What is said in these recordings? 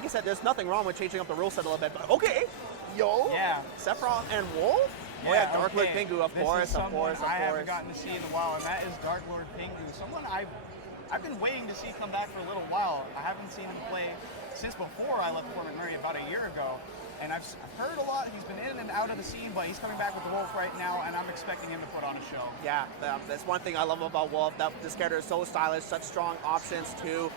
like I said, there's nothing wrong with changing up the rule set a little bit, but okay. Yo. Yeah. Sephiroth and Wolf? Oh yeah, DarkLordPingu, of course, of course. I haven't gotten to see in a while, and that is DarkLordPingu. Someone I've been waiting to see come back for a little while. I haven't seen him play since before I left Fort McMurray about a year ago. And I've heard a lot. He's been in and out of the scene, but he's coming back with the Wolf right now, and I'm expecting him to put on a show. Yeah, that's one thing I love about Wolf. That this character is so stylish, such strong options too.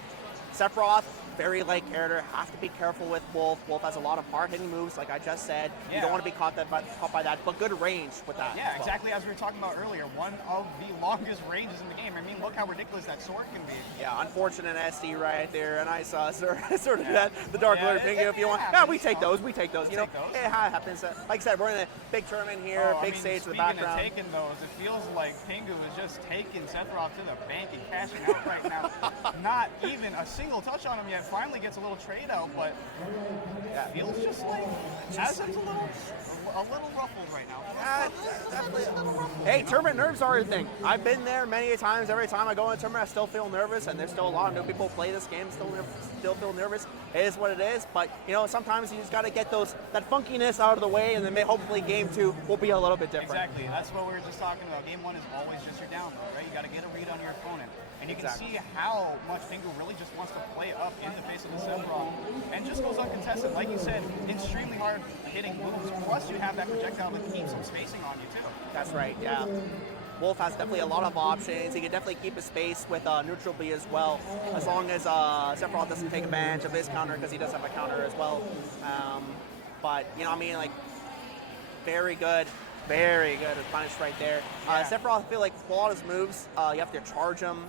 Sephiroth, very light character. Have to be careful with Wolf. Wolf has a lot of hard-hitting moves, like I just said. Yeah. You don't want to be caught by that, but good range with that. Yeah, exactly as we were talking about earlier. One of the longest ranges in the game. I mean, look how ridiculous that sword can be. Yeah, unfortunate SD right there, and I saw sort of that, the DarkLordPingu if you want. Yeah, we take those. We take those. You know, it happens. Like I said, we're in a big tournament here, big stage in the background. Speaking of taking those, it feels like Pingu is just taking Sephiroth to the bank and cashing out right now. Not even a single touch on him yet. Finally gets a little trade out, but yeah, feels just like Azem's a little ruffled right now. Definitely. Hey, tournament nerves are a thing. I've been there many times. Every time I go in a tournament, I still feel nervous, and there's still a lot of new people who play this game, still feel nervous. It is what it is, but you know, sometimes you just got to get that funkiness out of the way, and then hopefully game 2 will be a little bit different. Exactly. That's what we were just talking about. Game 1 is always just your down low, right? You got to get a read on your opponent. And you can see how much Pingu really just wants to play up in the face of the Sephiroth and just goes uncontested. Like you said, extremely hard hitting moves. Plus, you have that projectile that keeps some spacing on you, too. That's right, yeah. Wolf has definitely a lot of options. He can definitely keep his space with neutral B as well, as long as Sephiroth doesn't take advantage of his counter, because he does have a counter as well. But, you know, I mean, like, very good punish right there. Yeah. Sephiroth, I feel like a lot of his moves, you have to charge him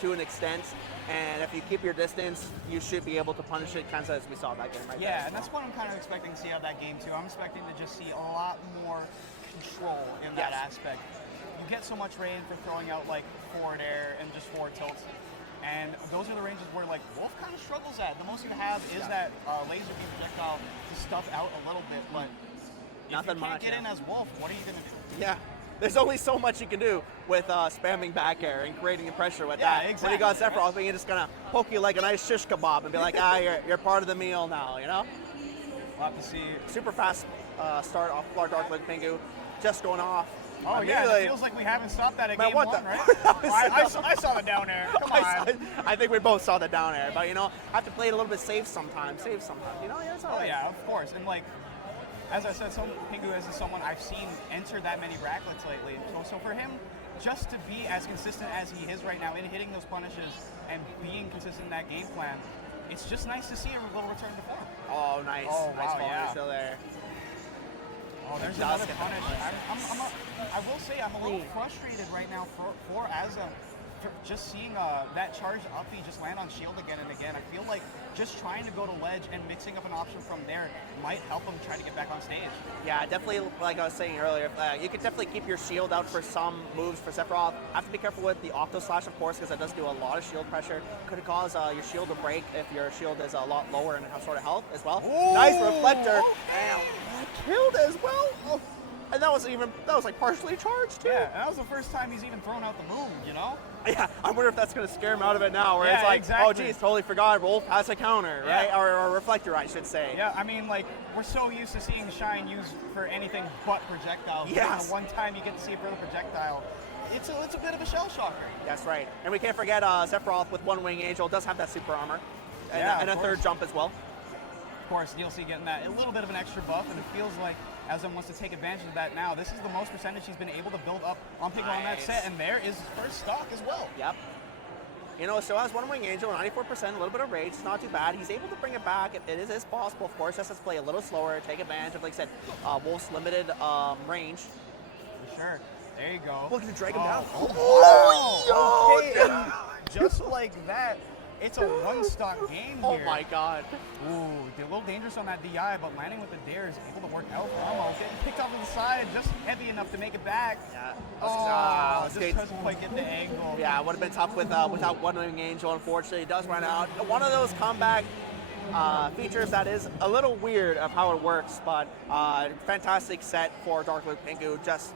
to an extent, and if you keep your distance, you should be able to punish it, kind of as we saw that game right there. Yeah, and that's what I'm kind of expecting to see out of that game too. I'm expecting to just see a lot more control in that aspect. You get so much range for throwing out like forward air and just forward tilts, and those are the ranges where like Wolf kind of struggles at. The most you have is that laser beam projectile to stuff out a little bit, but if you can't get in as Wolf, what are you going to do? Yeah. There's only so much you can do with spamming back air and creating pressure with that. Exactly. When you got Sephiroth, he's just gonna poke you like a nice shish kebab and be like, you're part of the meal now, you know? We'll have to see. Super fast start off DarkLordPingu, just going off. Oh yeah, it feels like we haven't stopped that at game 1, right? I saw the down air. Come on. I think we both saw the down air, but you know, I have to play it a little bit safe sometimes. You know, yeah, it's all right. Oh yeah, of course, and like. As I said, Pingu is someone I've seen enter that many racklets lately. So for him, just to be as consistent as he is right now in hitting those punishes and being consistent in that game plan, it's just nice to see a little return to form. Oh, nice. Oh, nice wow, still there. Oh, there's another punish. I will say I'm a little frustrated right now for Azem. Just seeing that charged uppy just land on shield again and again. I feel like just trying to go to ledge and mixing up an option from there might help him try to get back on stage. Yeah, definitely, like I was saying earlier, you could definitely keep your shield out for some moves for Sephiroth. Have to be careful with the Octo Slash, of course, because it does do a lot of shield pressure. Could cause your shield to break if your shield is a lot lower in sort of health as well. Ooh. Nice reflector. Damn, killed as well. Oh. And that was like partially charged too. Yeah, and that was the first time he's even thrown out the moon, you know? Yeah, I wonder if that's going to scare him out of it now, where it's like, exactly. Oh geez, totally forgot, Wolf has a counter, right? Or a reflector, I should say. Yeah, I mean, like, we're so used to seeing Shine used for anything but projectiles. Yes. The one time you get to see it for the projectile, it's a bit of a shell shocker. That's right. And we can't forget Sephiroth with One Wing Angel does have that super armor. And a third jump as well. Of course, DLC getting that a little bit of an extra buff, and it feels like Azem wants to take advantage of that now. This is the most percentage he's been able to build up on Pingu on that set, and there is his first stock as well. Yep. You know, still has One Wing Angel, 94%, a little bit of rage. It's not too bad. He's able to bring it back. It is possible, of course. Just has to play a little slower, take advantage of, like I said, Wolf's limited range. For sure. There you go. Look at the drag him down. Oh, okay, and just like that, it's a one-stock game here. Oh my god. Ooh, a little dangerous on that DI, but landing with the dare is able to work out for almost. Getting picked off to the side, just heavy enough to make it back. Yeah. Just doesn't quite get the angle. Yeah, it would have been tough without One Wing Angel. Unfortunately, it does run out. One of those comeback features that is a little weird of how it works, but fantastic set for DarkLordPingu. Just